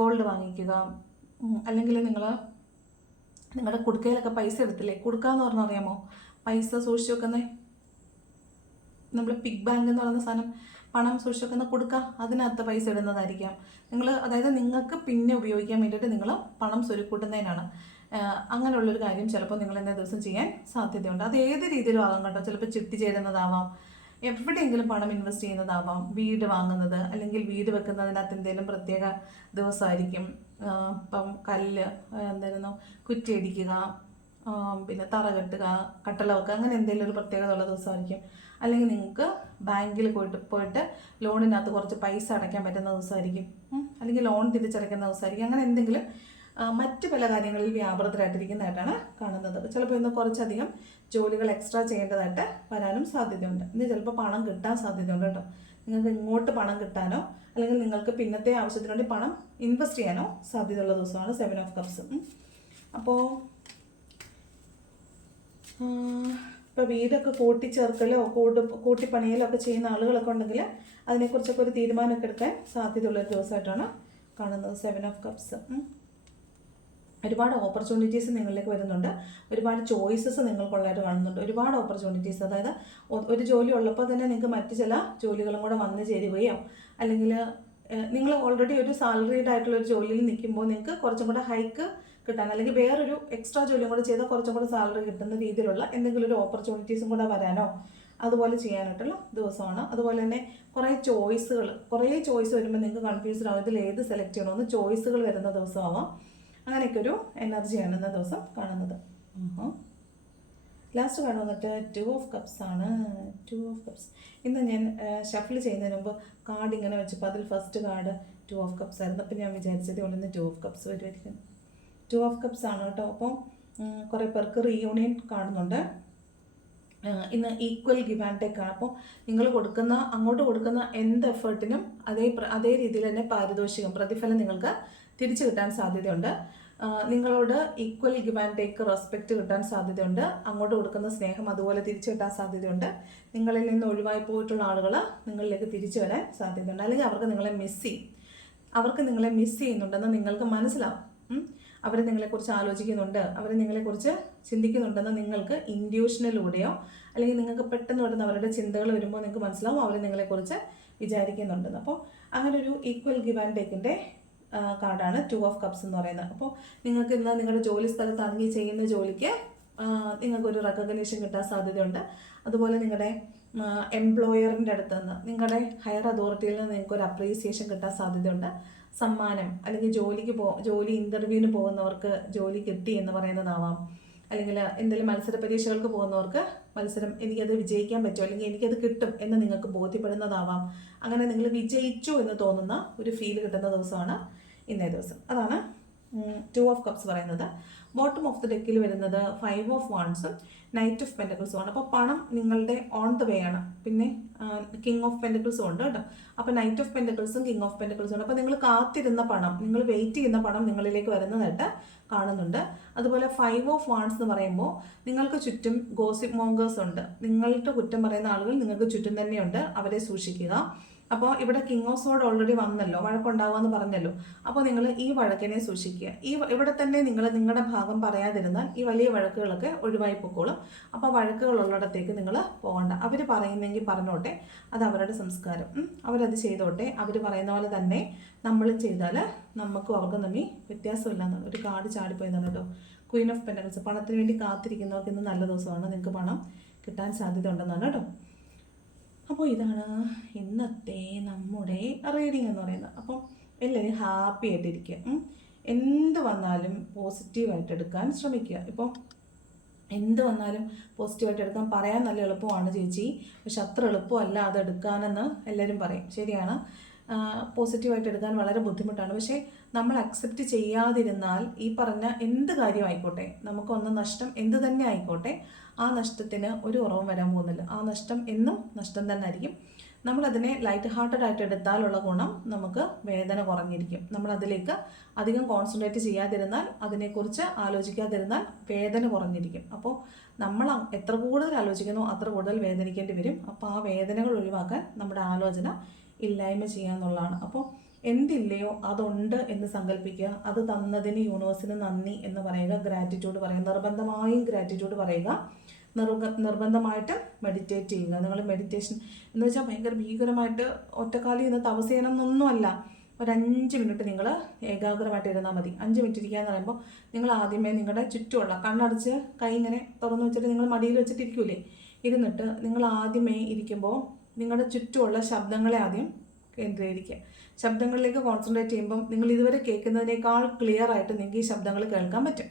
ഗോൾഡ് വാങ്ങിക്കുക അല്ലെങ്കിൽ നിങ്ങൾ നിങ്ങളുടെ കുടുക്കയിലൊക്കെ പൈസ എടുത്തില്ലേ? കുടുക്ക എന്ന് പറഞ്ഞാൽ അറിയാമോ? പൈസ സൂക്ഷിച്ചു വെക്കുന്നേ? നമ്മൾ പിഗ് ബാങ്ക് എന്ന് പറയുന്ന സാധനം. പണം സൂക്ഷിക്കുന്ന കൊടുക്കുക അതിനകത്ത് പൈസ ഇടുന്നതായിരിക്കാം. നിങ്ങൾ അതായത് നിങ്ങൾക്ക് പിന്നെ ഉപയോഗിക്കാൻ വേണ്ടിയിട്ട് നിങ്ങൾ പണം സ്വരുക്കൂട്ടുന്നതിനാണ്. അങ്ങനെയുള്ളൊരു കാര്യം ചിലപ്പോൾ നിങ്ങൾ ഇന്നേ ദിവസം ചെയ്യാൻ സാധ്യതയുണ്ട്. അത് ഏത് രീതിയിലും ആകാം കേട്ടോ. ചിലപ്പോൾ ചിട്ടി ചേരുന്നതാവാം. എവിടെയെങ്കിലും പണം ഇൻവെസ്റ്റ് ചെയ്യുന്നതാവാം. വീട് വാങ്ങുന്നത് അല്ലെങ്കിൽ വീട് വെക്കുന്നതിനകത്ത് എന്തെങ്കിലും പ്രത്യേക ദിവസമായിരിക്കും. ഇപ്പം കല്ല് എന്തായിരുന്നു? കുറ്റിയടിക്കുക പിന്നെ തറ കെട്ടുക കട്ടള വെക്കുക അങ്ങനെ എന്തെങ്കിലും ഒരു പ്രത്യേകത ഉള്ള ദിവസമായിരിക്കും. അല്ലെങ്കിൽ നിങ്ങൾക്ക് ബാങ്കിൽ പോയിട്ട് പോയിട്ട് ലോണിനകത്ത് കുറച്ച് പൈസ അടയ്ക്കാൻ പറ്റുന്ന ദിവസമായിരിക്കും. അല്ലെങ്കിൽ ലോൺ തിരിച്ചടയ്ക്കുന്ന ദിവസമായിരിക്കും. അങ്ങനെ എന്തെങ്കിലും മറ്റു പല കാര്യങ്ങളിൽ വ്യാപൃതരായിട്ടിരിക്കുന്നതായിട്ടാണ് കാണുന്നത്. ചിലപ്പോൾ ഇന്ന് കുറച്ചധികം ജോലികൾ എക്സ്ട്രാ ചെയ്യേണ്ടതായിട്ട് വരാനും സാധ്യതയുണ്ട്. ഇന്ന് ചിലപ്പോൾ പണം കിട്ടാൻ സാധ്യതയുണ്ട് കേട്ടോ. നിങ്ങൾക്ക് ഇങ്ങോട്ട് പണം കിട്ടാനോ അല്ലെങ്കിൽ നിങ്ങൾക്ക് പിന്നത്തെ ആവശ്യത്തിന് വേണ്ടി പണം ഇൻവെസ്റ്റ് ചെയ്യാനോ സാധ്യതയുള്ള ദിവസമാണ് സെവൻ ഓഫ് കപ്സ് അപ്പോൾ ഇപ്പോൾ വീടൊക്കെ കൂട്ടിച്ചേർക്കലോ കൂട്ട് കൂട്ടിപ്പണിയലോ ഒക്കെ ചെയ്യുന്ന ആളുകളൊക്കെ ഉണ്ടെങ്കിൽ അതിനെക്കുറിച്ചൊക്കെ ഒരു തീരുമാനമൊക്കെ എടുക്കാൻ സാധ്യതയുള്ളൊരു ദിവസമായിട്ടാണ് കാണുന്നത് സെവൻ ഓഫ് കപ്സ് ഒരുപാട് ഓപ്പർച്യൂണിറ്റീസ് നിങ്ങളിലേക്ക് വരുന്നുണ്ട്. ഒരുപാട് ചോയ്സസ് നിങ്ങൾക്കുള്ളതായിട്ട് കാണുന്നുണ്ട്. ഒരുപാട് ഓപ്പർച്യൂണിറ്റീസ് അതായത് ഒരു ജോലി ഉള്ളപ്പോൾ തന്നെ നിങ്ങൾക്ക് മറ്റ് ചില ജോലികളും കൂടെ വന്നു ചേരുകയോ അല്ലെങ്കിൽ നിങ്ങൾ ഓൾറെഡി ഒരു സാലറീഡ് ആയിട്ടുള്ള ഒരു ജോലിയിൽ നിൽക്കുമ്പോൾ നിങ്ങൾക്ക് കുറച്ചും കൂടെ ഹൈക്ക് കിട്ടാൻ അല്ലെങ്കിൽ വേറൊരു എക്സ്ട്രാ ജോലിയും കൂടെ ചെയ്താൽ കുറച്ചും കൂടെ സാലറി കിട്ടുന്ന രീതിയിലുള്ള എന്തെങ്കിലും ഒരു ഓപ്പർച്യൂണിറ്റീസും കൂടെ വരാനോ അതുപോലെ ചെയ്യാനായിട്ടുള്ള ദിവസമാണ്. അതുപോലെ തന്നെ കുറേ ചോയ്സുകൾ കുറേ ചോയ്സ് വരുമ്പോൾ നിങ്ങൾക്ക് കൺഫ്യൂസ്ഡ് ആവും ഇതിൽ ഏത് സെലക്ട് ചെയ്യണമെന്ന് ചോയ്സുകൾ വരുന്ന ദിവസമാവാം. അങ്ങനെയൊക്കെ ഒരു എനർജിയാണ് ഇന്ന ദിവസം കാണുന്നത്. ലാസ്റ്റ് കാർഡ് വന്നിട്ട് ടു ഓഫ് കപ്സ് ആണ്. ടു ഓഫ് കപ്സ് ഇന്ന് ഞാൻ ഷഫിൾ ചെയ്യുന്നതിന് മുമ്പ് കാർഡ് ഇങ്ങനെ വെച്ചപ്പോൾ അതിൽ first card two of cups ആയിരുന്നു. അപ്പം ഞാൻ വിചാരിച്ചത് കൊണ്ട് ഇന്ന് ടു ഓഫ് കപ്സ് വരുമായിരിക്കും ടു ഓഫ് കപ്സ് ആണ് കേട്ടോ. അപ്പം കുറേ പേർക്ക് റീയൂണിയൻ കാണുന്നുണ്ട്. ഇന്ന് ഈക്വൽ ഗിവ് ആൻഡ് ടേക്ക് ആണ്. അപ്പോൾ നിങ്ങൾ കൊടുക്കുന്ന അങ്ങോട്ട് കൊടുക്കുന്ന എന്ത് എഫേർട്ടിനും അതേ അതേ രീതിയിൽ തന്നെ പാരിതോഷികം പ്രതിഫലം നിങ്ങൾക്ക് തിരിച്ചു കിട്ടാൻ സാധ്യതയുണ്ട്. നിങ്ങളോട് equal give and take respect കിട്ടാൻ സാധ്യതയുണ്ട്. അങ്ങോട്ട് കൊടുക്കുന്ന സ്നേഹം അതുപോലെ തിരിച്ചു കിട്ടാൻ സാധ്യതയുണ്ട്. നിങ്ങളിൽ നിന്ന് ഒഴിവായി പോയിട്ടുള്ള ആളുകൾ നിങ്ങളിലേക്ക് തിരിച്ചു വരാൻ സാധ്യതയുണ്ട്. അല്ലെങ്കിൽ അവർക്ക് നിങ്ങളെ മിസ് ചെയ്യും. അവർക്ക് നിങ്ങളെ മിസ് ചെയ്യുന്നുണ്ടെന്ന് നിങ്ങൾക്ക് മനസ്സിലാവും. അവർ നിങ്ങളെക്കുറിച്ച് ആലോചിക്കുന്നുണ്ട് അവർ നിങ്ങളെക്കുറിച്ച് ചിന്തിക്കുന്നുണ്ടെന്ന് നിങ്ങൾക്ക് ഇൻഡ്യൂഷനിലൂടെയോ അല്ലെങ്കിൽ നിങ്ങൾക്ക് പെട്ടെന്ന് വരുന്ന അവരുടെ ചിന്തകൾ വരുമ്പോൾ നിങ്ങൾക്ക് മനസ്സിലാവും അവർ നിങ്ങളെക്കുറിച്ച് വിചാരിക്കുന്നുണ്ടെന്ന്. അപ്പോൾ അങ്ങനെ ഒരു ഈക്വൽ ഗിവ് ആൻഡ് ടേക്കിന്റെ കാർഡാണ് ടു ഓഫ് കപ്സ് എന്ന് പറയുന്നത്. അപ്പോൾ നിങ്ങൾക്ക് ഇന്ന് നിങ്ങളുടെ ജോലി സ്ഥലത്താണെങ്കിൽ ചെയ്യുന്ന ജോലിക്ക് നിങ്ങൾക്കൊരു റെക്കഗ്നേഷൻ കിട്ടാൻ സാധ്യതയുണ്ട്. അതുപോലെ നിങ്ങളുടെ എംപ്ലോയറിന്റെ അടുത്ത് നിന്ന് നിങ്ങളുടെ ഹയർ അതോറിറ്റിയിൽ നിന്ന് നിങ്ങൾക്ക് ഒരു അപ്രീസിയേഷൻ കിട്ടാൻ സാധ്യതയുണ്ട്. സമ്മാനം അല്ലെങ്കിൽ ജോലിക്ക് പോ ജോലി ഇന്റർവ്യൂവിന് പോകുന്നവർക്ക് ജോലി കിട്ടി എന്ന് പറയുന്നതാവാം. അല്ലെങ്കിൽ എന്തെങ്കിലും മത്സര പരീക്ഷകൾക്ക് പോകുന്നവർക്ക് മത്സരം എനിക്കത് വിജയിക്കാൻ പറ്റും അല്ലെങ്കിൽ എനിക്കത് കിട്ടും എന്ന് നിങ്ങൾക്ക് ബോധ്യപ്പെടുന്നതാവാം. അങ്ങനെ നിങ്ങൾ വിജയിച്ചു എന്ന് തോന്നുന്ന ഒരു ഫീൽ കിട്ടുന്ന ദിവസമാണ് ഇന്നേ ദിവസം. അതാണ് ടു ഓഫ് കപ്സ് പറയുന്നത്. ബോട്ടം ഓഫ് ദി ഡെക്കിൽ വരുന്നത് ഫൈവ് ഓഫ് വാൺസും നൈറ്റ് ഓഫ് പെന്റക്കിൾസും ആണ്. അപ്പോൾ പണം നിങ്ങളുടെ ഓൺ ദ വേ ആണ്. പിന്നെ കിങ് ഓഫ് പെന്റക്കിൾസും ഉണ്ട് കേട്ടോ. അപ്പോൾ നൈറ്റ് ഓഫ് പെന്റക്കിൾസും കിങ് ഓഫ് പെന്റക്കിൾസും ഉണ്ട് അപ്പോൾ നിങ്ങൾ കാത്തിരുന്ന പണം നിങ്ങൾ വെയിറ്റ് ചെയ്യുന്ന പണം നിങ്ങളിലേക്ക് വരുന്നതായിട്ട് കാണുന്നുണ്ട്. അതുപോലെ ഫൈവ് ഓഫ് വാൺസ് എന്ന് പറയുമ്പോൾ നിങ്ങൾക്ക് ചുറ്റും ഗോസിപ്പ് മോങ്കേഴ്സ് ഉണ്ട്. നിങ്ങളുടെ കുറ്റം പറയുന്ന ആളുകൾ നിങ്ങൾക്ക് ചുറ്റും തന്നെയുണ്ട്. അവരെ സൂക്ഷിക്കുക. അപ്പോൾ ഇവിടെ കിങ് ഓഫ് സോഡ് ഓൾറെഡി വന്നല്ലോ വഴക്കുണ്ടാവുമെന്ന് പറഞ്ഞല്ലോ. അപ്പോൾ നിങ്ങൾ ഈ വഴക്കിനെ സൂക്ഷിക്കുക. ഈ ഇവിടെ തന്നെ നിങ്ങൾ നിങ്ങളുടെ ഭാഗം പറയാതിരുന്നാൽ ഈ വലിയ വഴക്കുകളൊക്കെ ഒഴിവായി പൊക്കോളും. അപ്പോൾ വഴക്കുകളുള്ളിടത്തേക്ക് നിങ്ങൾ പോകണ്ട. അവർ പറയുന്നെങ്കിൽ പറഞ്ഞോട്ടെ അത് അവരുടെ സംസ്കാരം. അവരത് ചെയ്തോട്ടെ. അവർ പറയുന്ന പോലെ തന്നെ നമ്മൾ ചെയ്താൽ നമുക്കും അവർക്കും തമ്മിൽ വ്യത്യാസമില്ലെന്നാണ് ഒരു കാർഡ് ചാടിപ്പോയിന്നാണ് കേട്ടോ. ക്വീൻ ഓഫ് പെൻഡൽസ് പണത്തിന് വേണ്ടി കാത്തിരിക്കുന്നവർക്ക് ഇന്ന് നല്ല ദിവസമാണ്. നിങ്ങൾക്ക് പണം കിട്ടാൻ സാധ്യത ഉണ്ടെന്നാണ് കേട്ടോ. അപ്പോൾ ഇതാണ് ഇന്നത്തെ നമ്മുടെ റീഡിംഗ് എന്ന് പറയുന്നത്. അപ്പം എല്ലാവരും ഹാപ്പി ആയിട്ടിരിക്കുക. എന്ത് വന്നാലും പോസിറ്റീവായിട്ട് എടുക്കാൻ ശ്രമിക്കുക. ഇപ്പോൾ എന്ത് വന്നാലും പോസിറ്റീവായിട്ട് എടുക്കാൻ പറയാൻ നല്ല എളുപ്പമാണ് ചേച്ചി. പക്ഷെ അത്ര എളുപ്പമല്ല അത് എടുക്കാനെന്ന് എല്ലാവരും പറയും. ശരിയാണ്. പോസിറ്റീവായിട്ട് എടുക്കാൻ വളരെ ബുദ്ധിമുട്ടാണ്. പക്ഷേ നമ്മൾ അക്സെപ്റ്റ് ചെയ്യാതിരുന്നാൽ ഈ പറഞ്ഞ എന്ത് കാര്യമായിക്കോട്ടെ നമുക്കൊന്ന് നഷ്ടം എന്ത് തന്നെ ആയിക്കോട്ടെ ആ നഷ്ടത്തിന് ഒരു ഉറവും വരാൻ പോകുന്നില്ല. ആ നഷ്ടം എന്നും നഷ്ടം തന്നെ ആയിരിക്കും. നമ്മളതിനെ ലൈറ്റ് ഹാർട്ടഡ് ആയിട്ട് എടുത്താലുള്ള ഗുണം നമുക്ക് വേദന കുറഞ്ഞിരിക്കും. നമ്മൾ അതിലേക്ക് അധികം കോൺസെൻട്രേറ്റ് ചെയ്യാതിരുന്നാൽ അതിനെക്കുറിച്ച് ആലോചിക്കാതിരുന്നാൽ വേദന കുറഞ്ഞിരിക്കും. അപ്പോൾ നമ്മൾ എത്ര കൂടുതൽ ആലോചിക്കുന്നു അത്ര കൂടുതൽ വേദനിക്കേണ്ടി വരും. അപ്പോൾ ആ വേദനകൾ ഒഴിവാക്കാൻ നമ്മുടെ ആലോചന ഇല്ലായ്മ ചെയ്യാന്നുള്ളതാണ് അപ്പോൾ എന്തില്ലയോ അതുണ്ട് എന്ന് സങ്കല്പിക്കുക അത് തന്നതിന് യൂണിവേഴ്സിന് നന്ദി എന്ന് പറയുക ഗ്രാറ്റിറ്റ്യൂഡ് പറയുക നിർബന്ധമായും ഗ്രാറ്റിറ്റ്യൂഡ് പറയുക നിർബ നിർബന്ധമായിട്ട് മെഡിറ്റേറ്റ് ചെയ്യുക. നിങ്ങൾ മെഡിറ്റേഷൻ എന്ന് വെച്ചാൽ ഭയങ്കര ഭീകരമായിട്ട് ഒറ്റക്കാലി തപസ്യനം എന്നൊന്നുമല്ല. ഒരു അഞ്ച് മിനിറ്റ് നിങ്ങൾ ഏകാഗ്രമായിട്ട് ഇരുന്നാൽ മതി. അഞ്ച് മിനിറ്റ് ഇരിക്കുക എന്ന് പറയുമ്പോൾ നിങ്ങൾ ആദ്യമേ നിങ്ങളുടെ ചുറ്റുമുള്ള കണ്ണടച്ച് കൈ ഇങ്ങനെ തുറന്നു വെച്ചിട്ട് നിങ്ങൾ മടിയിൽ വെച്ചിട്ട് ഇരിക്കൂലേ? ഇരുന്നിട്ട് നിങ്ങൾ ആദ്യമേ ഇരിക്കുമ്പോൾ നിങ്ങളുടെ ചുറ്റുമുള്ള ശബ്ദങ്ങളെ ആദ്യം കേന്ദ്രീകരിക്കുക. ശബ്ദങ്ങളിലേക്ക് കോൺസെൻട്രേറ്റ് ചെയ്യുമ്പം നിങ്ങൾ ഇതുവരെ കേൾക്കുന്നതിനേക്കാൾ ക്ലിയർ ആയിട്ട് നിങ്ങൾക്ക് ഈ ശബ്ദങ്ങൾ കേൾക്കാൻ പറ്റും.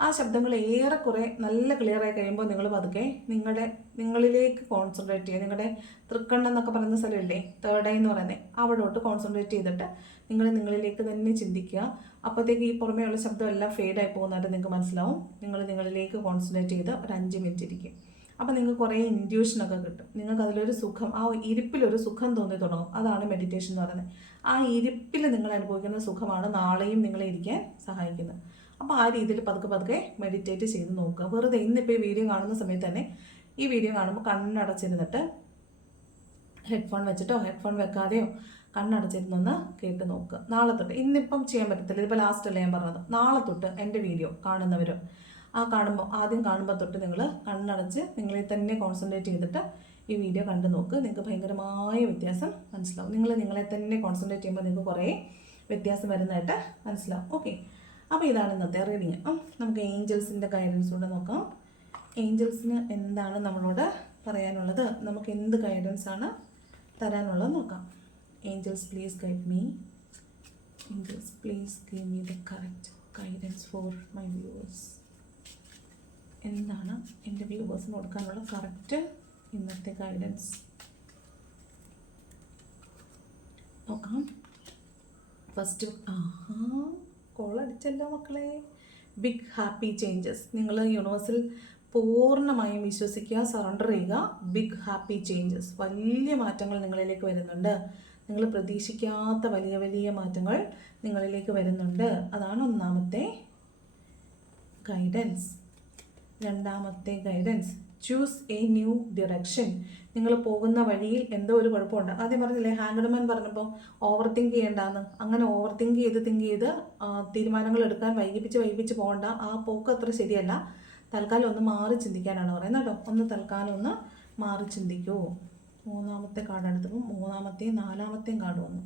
ആ ശബ്ദങ്ങൾ ഏറെക്കുറെ നല്ല ക്ലിയർ ആയി കഴിയുമ്പോൾ നിങ്ങൾ പതുക്കെ നിങ്ങളുടെ നിങ്ങളിലേക്ക് കോൺസെൻട്രേറ്റ് ചെയ്യുക. നിങ്ങളുടെ തൃക്കണ്ണം എന്നൊക്കെ പറയുന്ന സ്ഥലമില്ലേ? തേർഡ് ഐ എന്ന് പറയുന്നത് അവിടോട്ട് കോൺസെൻട്രേറ്റ് ചെയ്തിട്ട് നിങ്ങൾ നിങ്ങളിലേക്ക് തന്നെ ചിന്തിക്കുക. അപ്പോഴത്തേക്ക് ഈ പുറമേയുള്ള ശബ്ദം എല്ലാം ഫെയ്ഡായി പോകുന്നതായിട്ട് നിങ്ങൾക്ക് മനസ്സിലാവും. നിങ്ങൾ നിങ്ങളിലേക്ക് കോൺസെൻട്രേറ്റ് ചെയ്ത് ഒരു അഞ്ച് മിനിറ്റ് ഇരിക്കും അപ്പോൾ നിങ്ങൾക്ക് കുറേ ഇൻഡ്യൂഷനൊക്കെ കിട്ടും. നിങ്ങൾക്ക് അതിലൊരു സുഖം ആ ഇരിപ്പിലൊരു സുഖം തോന്നി തുടങ്ങും. അതാണ് മെഡിറ്റേഷൻ എന്ന് പറയുന്നത്. ആ ഇരിപ്പിൽ നിങ്ങൾ അനുഭവിക്കുന്ന സുഖമാണ് നാളെയും നിങ്ങളെ ഇരിക്കാൻ സഹായിക്കുന്നത്. അപ്പോൾ ആ രീതിയിൽ പതുക്കെ പതുക്കെ മെഡിറ്റേറ്റ് ചെയ്ത് നോക്കുക. വെറുതെ ഇന്നിപ്പോൾ ഈ വീഡിയോ കാണുന്ന സമയത്ത് തന്നെ ഈ വീഡിയോ കാണുമ്പോൾ കണ്ണടച്ചിരുന്നിട്ട് ഹെഡ്ഫോൺ വെച്ചിട്ടോ ഹെഡ്ഫോൺ വെക്കാതെയോ കണ്ണടച്ചിരുന്നൊന്ന് കേട്ട് നോക്കുക. നാളെ തൊട്ട് ഇന്നിപ്പം ചെയ്യാൻ പറ്റത്തില്ല. ഇതിപ്പോൾ ലാസ്റ്റ് അല്ല ഞാൻ പറഞ്ഞത്. നാളെ തൊട്ട് എന്റെ വീഡിയോ കാണുന്നവർ ആ കാണുമ്പോൾ ആദ്യം കാണുമ്പോൾ തൊട്ട് നിങ്ങൾ കണ്ണടച്ച് നിങ്ങളെ തന്നെ കോൺസെൻട്രേറ്റ് ചെയ്തിട്ട് ഈ വീഡിയോ കണ്ടു നോക്ക്. നിങ്ങൾക്ക് ഭയങ്കരമായ വ്യത്യാസം മനസ്സിലാവും. നിങ്ങൾ നിങ്ങളെ തന്നെ കോൺസെൻട്രേറ്റ് ചെയ്യുമ്പോൾ നിങ്ങൾക്ക് കുറേ വ്യത്യാസം വരുന്നതായിട്ട് മനസ്സിലാവും. ഓക്കെ അപ്പോൾ ഇതാണ് ഇന്നത്തെ റീഡിങ് നമുക്ക് ഏഞ്ചൽസിന്റെ ഗൈഡൻസ് കൂടെ നോക്കാം. ഏഞ്ചൽസിന് എന്താണ് നമ്മളോട് പറയാനുള്ളത്? നമുക്ക് എന്ത് ഗൈഡൻസ് ആണ് തരാനുള്ളത് നോക്കാം. Angels please guide me angels please give me the correct guidance for my viewers എന്താണ് എന്റെ വ്യൂവേഴ്സിന് കൊടുക്കാനുള്ള കറക്റ്റ് ഇന്നത്തെ ഗൈഡൻസ് നോക്കാം. ഫസ്റ്റ് ആഹാ. കോളടിച്ചല്ലോ മക്കളെ. ബിഗ് ഹാപ്പി ചേഞ്ചസ് നിങ്ങൾ യൂണിവേഴ്സിൽ പൂർണമായും വിശ്വസിക്കുക സറണ്ടർ ചെയ്യുക. ബിഗ് ഹാപ്പി ചേഞ്ചസ് വലിയ മാറ്റങ്ങൾ നിങ്ങളിലേക്ക് വരുന്നുണ്ട്. നിങ്ങൾ പ്രതീക്ഷിക്കാത്ത വലിയ വലിയ മാറ്റങ്ങൾ നിങ്ങളിലേക്ക് വരുന്നുണ്ട്. അതാണ് ഒന്നാമത്തെ ഗൈഡൻസ് രണ്ടാമത്തെ guidance choose a new direction നിങ്ങൾ പോകുന്ന വഴിയിൽ എന്തോ ഒരു കുഴപ്പമുണ്ട്. ആദ്യം പറഞ്ഞില്ലേ ഹാൻഡ്മാൻ പറഞ്ഞപ്പോൾ ഓവർ തിങ്ക് ചെയ്യേണ്ടാന്ന്. അങ്ങനെ ഓവർ തിങ്ക് ചെയ്ത് തിങ്ക് ചെയ്ത് തീരുമാനങ്ങൾ എടുക്കാൻ വൈകിപ്പിച്ച് വൈകിപ്പിച്ച് പോകണ്ട. ആ പോക്ക് അത്ര ശരിയല്ല. തൽക്കാലം ഒന്ന് മാറി ചിന്തിക്കാനാണ് പറയുന്നത് കേട്ടോ. ഒന്ന് തൽക്കാലം ഒന്ന് മാറി ചിന്തിക്കൂ. മൂന്നാമത്തെ കാർഡ് എടുത്തപ്പോൾ മൂന്നാമത്തെയും നാലാമത്തെയും കാർഡ് വന്നു.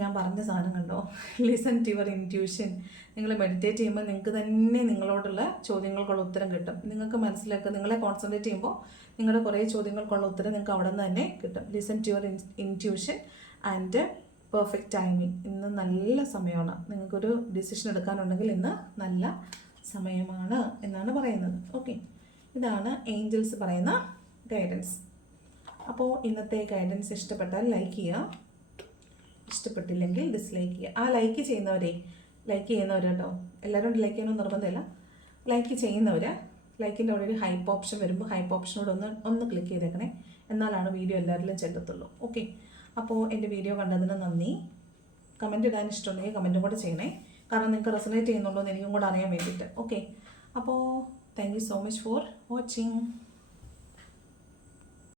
ഞാൻ പറഞ്ഞ സാധനം കണ്ടോ? ലിസൺ ടു യുവർ ഇന്റ്യൂഷൻ നിങ്ങൾ മെഡിറ്റേറ്റ് ചെയ്യുമ്പോൾ നിങ്ങൾക്ക് തന്നെ നിങ്ങളോടുള്ള ചോദ്യങ്ങൾക്കുള്ള ഉത്തരം കിട്ടും. നിങ്ങൾക്ക് മനസ്സിലാക്കുക നിങ്ങളെ കോൺസെൻട്രേറ്റ് ചെയ്യുമ്പോൾ നിങ്ങളുടെ കുറേ ചോദ്യങ്ങൾക്കുള്ള ഉത്തരം നിങ്ങൾക്ക് അവിടെ നിന്ന് തന്നെ കിട്ടും. Listen to your intuition and perfect timing ഇന്ന് നല്ല സമയമാണ്. നിങ്ങൾക്കൊരു ഡിസിഷൻ എടുക്കാനുണ്ടെങ്കിൽ ഇന്ന് നല്ല സമയമാണ് എന്നാണ് പറയുന്നത്. ഓക്കെ ഇതാണ് ഏഞ്ചൽസ് പറയുന്ന ഗൈഡൻസ് അപ്പോൾ ഇന്നത്തെ ഗൈഡൻസ് ഇഷ്ടപ്പെട്ടാൽ ലൈക്ക് ചെയ്യുക. ഇഷ്ടപ്പെട്ടില്ലെങ്കിൽ ഡിസ്ലൈക്ക് ചെയ്യുക. ആ ലൈക്ക് ചെയ്യുന്നവരെ ലൈക്ക് ചെയ്യുന്നവർ കേട്ടോ. എല്ലാവരും ലൈക്ക് ചെയ്യണമെന്ന് നിർബന്ധമില്ല. ലൈക്ക് ചെയ്യുന്നവർ ലൈക്കിന്റെ അവിടെ ഒരു ഹൈപ്പ് ഓപ്ഷൻ വരുമ്പോൾ ഹൈപ്പ് ഓപ്ഷനോട് ഒന്ന് ഒന്ന് ക്ലിക്ക് ചെയ്തേക്കണേ. എന്നാലാണ് വീഡിയോ എല്ലാവരിലും ചെല്ലത്തുള്ളൂ. ഓക്കെ അപ്പോൾ എന്റെ വീഡിയോ കണ്ടതിന് നന്ദി. കമന്റ് ഇടാൻ ഇഷ്ടമുണ്ടെങ്കിൽ കമന്റും കൂടെ ചെയ്യണേ. കാരണം നിങ്ങൾക്ക് റെസനേറ്റ് ചെയ്യുന്നുണ്ടോ എന്ന് എനിക്കും കൂടെ അറിയാൻ വേണ്ടിയിട്ട്. ഓക്കെ അപ്പോൾ thank you so much for watching